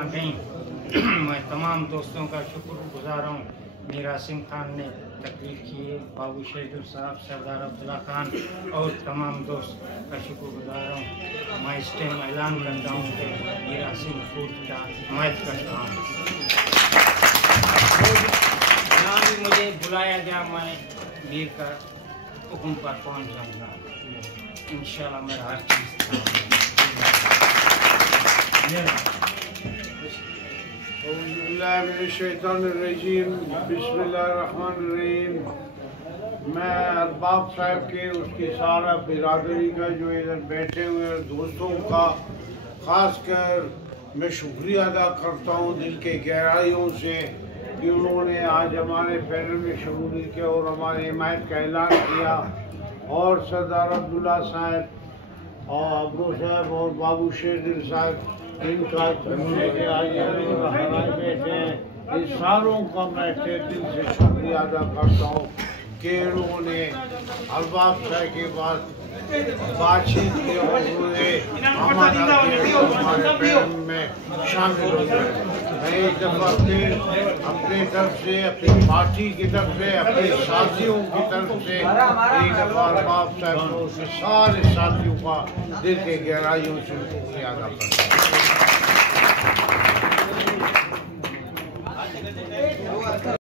मैं तमाम दोस्तों का शुक्रगुजार हूँ। मेरा आसिम खान ने तकलीफ की है, बाबू शहीद साहब, सरदार अब्दुल्ला खान और तमाम दोस्त का शुक्रगुजार हूँ। मैं इस टाइम ऐलान करता हूँ कि मेरा आसिम फूड का हिमायत करता हूँ। जहाँ भी मुझे बुलाया गया मैं मीर का हुक्म पर पहुँच जाऊँगा। इंशाल्लाह मेरा हर चीज़ बिस्मिल्लाहिर्रहमानिर्रहीम। मैं अरबाब साहब के उसकी सारा बिरादरी का जो इधर बैठे हुए दोस्तों का खासकर मैं शुक्रिया अदा करता हूँ दिल के गहराइयों से कि उन्होंने आज हमारे पैनल में शमूलियत किया और हमारे हिमायत का ऐलान किया। और सरदार अब्दुल्ला साहब और अब्बू साहब और बाबू शेर साहब इनका के आज बैठे हैं, इन सारों का मैं दिल से शुक्रिया अदा करता हूँ कि उन्होंने अरबाब साहब के बाद बातचीत की और उन्होंने हमारे पैनल में शामिल हो गए। मैं एक दफ़ा फिर अपनी तरफ से, अपनी पार्टी की तरफ से, अपने साथियों की तरफ से एक दफ़ा अरबाब साहब को उसके सारे साथियों का दिल के गहराइयों से शुक्रिया अदा करता हूँ।